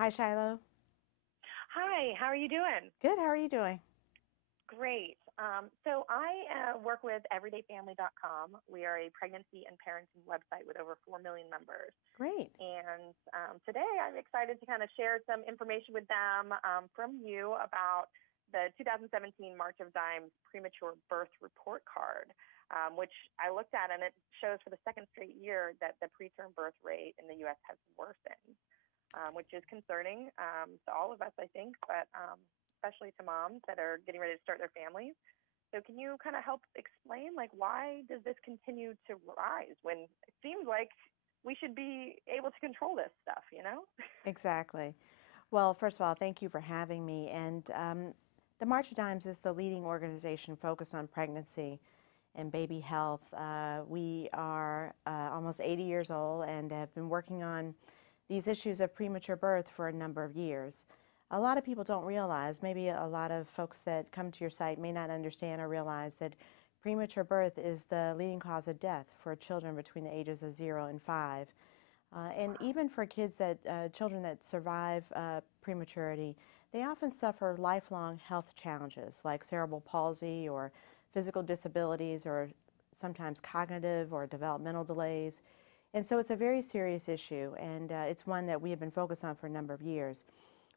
Hi, Shiloh. Hi, how are you doing? Good. How are you doing? Great. So I work with EverydayFamily.com. We are a pregnancy and parenting website with over 4 million members. Great. And today I'm excited to kind of share some information with them from you about the 2017 March of Dimes Premature Birth Report Card, which I looked at, and it shows for the second straight year that the preterm birth rate in the U.S. has worsened, which is concerning to all of us, I think, but especially to moms that are getting ready to start their families. So can you kind of help explain, like, why does this continue to rise when it seems like we should be able to control this stuff, you know? Exactly. Well, first of all, thank you for having me. And the March of Dimes is the leading organization focused on pregnancy and baby health. We are almost 80 years old and have been working on these issues of premature birth for a number of years. A lot of people don't realize, maybe a lot of folks that come to your site may not understand or realize that premature birth is the leading cause of death for children between the ages of 0 and 5. And even for kids children that survive prematurity, they often suffer lifelong health challenges like cerebral palsy or physical disabilities or sometimes cognitive or developmental delays. And so it's a very serious issue, and it's one that we have been focused on for a number of years.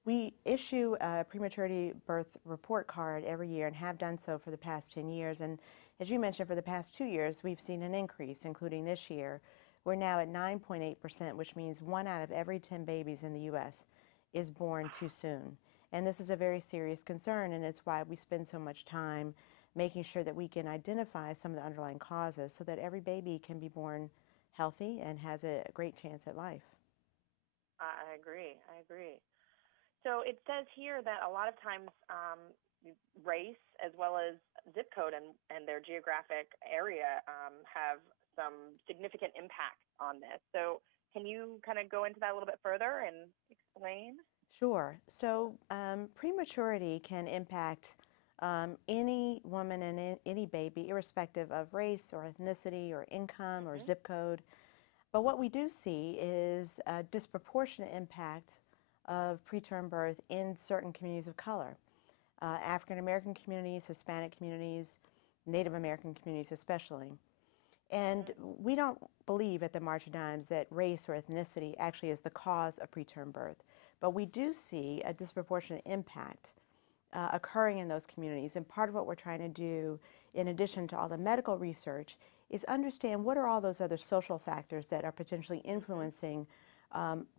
We issue a prematurity birth report card every year and have done so for the past 10 years. And as you mentioned, for the past 2 years, we've seen an increase, including this year. We're now at 9.8%, which means 1 out of every 10 babies in the U.S. is born too soon. And this is a very serious concern, and it's why we spend so much time making sure that we can identify some of the underlying causes so that every baby can be born healthy and has a great chance at life. I agree. I agree. So it says here that a lot of times race as well as zip code and their geographic area have some significant impact on this. So can you kind of go into that a little bit further and explain? Sure. So prematurity can impact any woman and any baby, irrespective of race or ethnicity or income or Mm-hmm. zip code. But what we do see is a disproportionate impact of preterm birth in certain communities of color. African American communities, Hispanic communities, Native American communities especially. And we don't believe at the March of Dimes that race or ethnicity actually is the cause of preterm birth. But we do see a disproportionate impact occurring in those communities. And part of what we're trying to do, in addition to all the medical research, is understand what are all those other social factors that are potentially influencing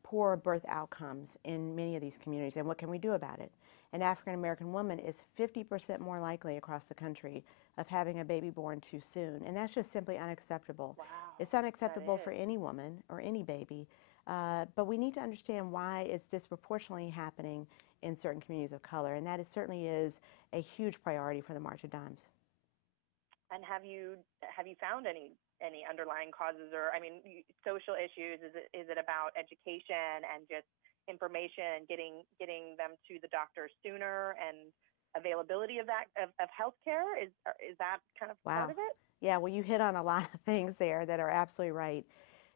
poor birth outcomes in many of these communities, and what can we do about it? An African American woman is 50% more likely across the country of having a baby born too soon, and that's just simply unacceptable. Wow, It's that unacceptable for is. any woman or any baby, but we need to understand why it's disproportionately happening in certain communities of color, and that certainly is a huge priority for the March of Dimes. And have you found any underlying causes, or I mean, social issues? Is it about education and just information, getting them to the doctor sooner, and availability of that of healthcare? Is that kind of part Wow. of it? Yeah, well, you hit on a lot of things there that are absolutely right.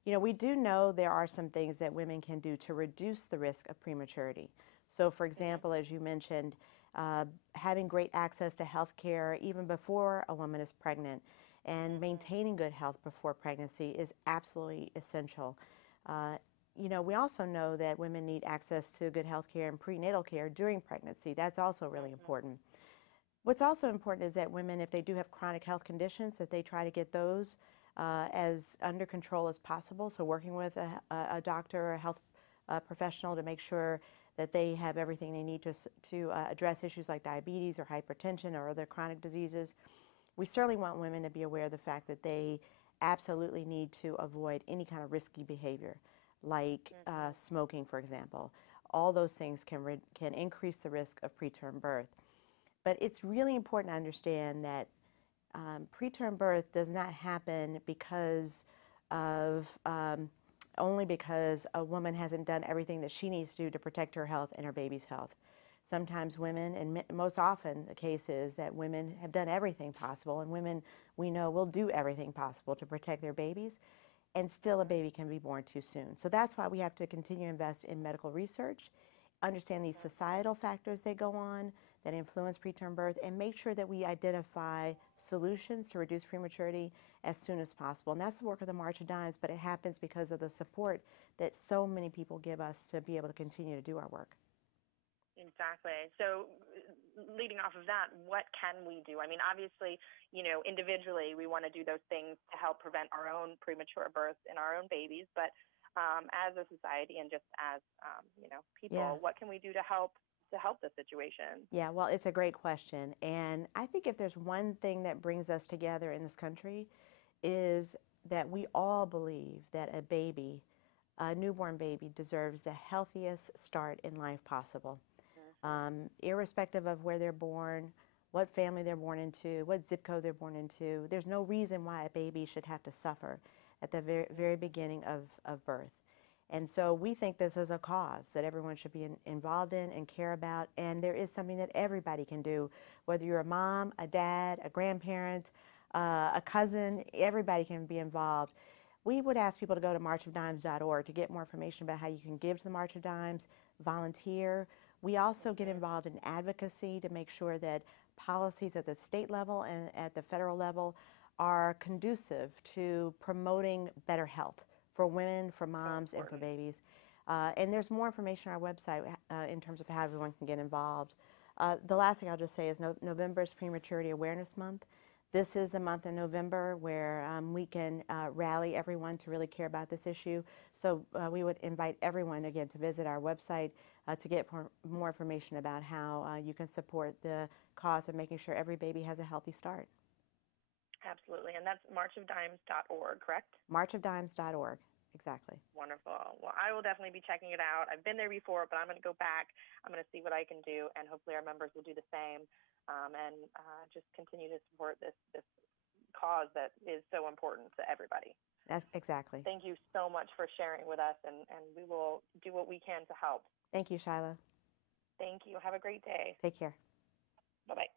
You know, we do know there are some things that women can do to reduce the risk of prematurity. So, for Mm-hmm. example, as you mentioned, having great access to health care even before a woman is pregnant and Mm-hmm. maintaining good health before pregnancy is absolutely essential. Uh, we also know that women need access to good health care and prenatal care during pregnancy. That's also really Mm-hmm. important. What's also important is that women, if they do have chronic health conditions, that they try to get those as under control as possible. So working with a doctor or a health professional to make sure that they have everything they need to address issues like diabetes or hypertension or other chronic diseases. We certainly want women to be aware of the fact that they absolutely need to avoid any kind of risky behavior, like Mm-hmm. smoking, for example. All those things can increase the risk of preterm birth. But it's really important to understand that preterm birth does not happen because of only because a woman hasn't done everything that she needs to do to protect her health and her baby's health. Sometimes women, and most often the case is that women have done everything possible, and women we know will do everything possible to protect their babies, and still a baby can be born too soon. So that's why we have to continue to invest in medical research understand these societal factors that go on that influence preterm birth, and make sure that we identify solutions to reduce prematurity as soon as possible. And that's the work of the March of Dimes, but it happens because of the support that so many people give us to be able to continue to do our work. Exactly. So leading off of that, what can we do? I mean, obviously, individually, we want to do those things to help prevent our own premature births in our own babies. But as a society and just as, people, Yeah. what can we do to help the situation? Yeah, well, it's a great question. And I think if there's one thing that brings us together in this country is that we all believe that a newborn baby, deserves the healthiest start in life possible. Irrespective of where they're born, what family they're born into, what zip code they're born into, there's no reason why a baby should have to suffer at the very, very beginning of birth. And so we think this is a cause that everyone should be involved in and care about, and there is something that everybody can do, whether you're a mom, a dad, a grandparent, a cousin, everybody can be involved. We would ask people to go to marchofdimes.org to get more information about how you can give to the March of Dimes, volunteer. We also get involved in advocacy to make sure that policies at the state level and at the federal level are conducive to promoting better health for women, for moms, and for babies. And there's more information on our website in terms of how everyone can get involved. The last thing I'll just say is November is Prematurity Awareness Month. This is the month in November where we can rally everyone to really care about this issue. So we would invite everyone, again, to visit our website to get more information about how you can support the cause of making sure every baby has a healthy start. Absolutely. And that's marchofdimes.org, correct? Marchofdimes.org. Exactly. Wonderful. Well, I will definitely be checking it out. I've been there before, but I'm going to go back. I'm going to see what I can do, and hopefully our members will do the same, and just continue to support this cause that is so important to everybody. That's exactly. Thank you so much for sharing with us, and we will do what we can to help. Thank you, Shyla. Thank you. Have a great day. Take care. Bye-bye.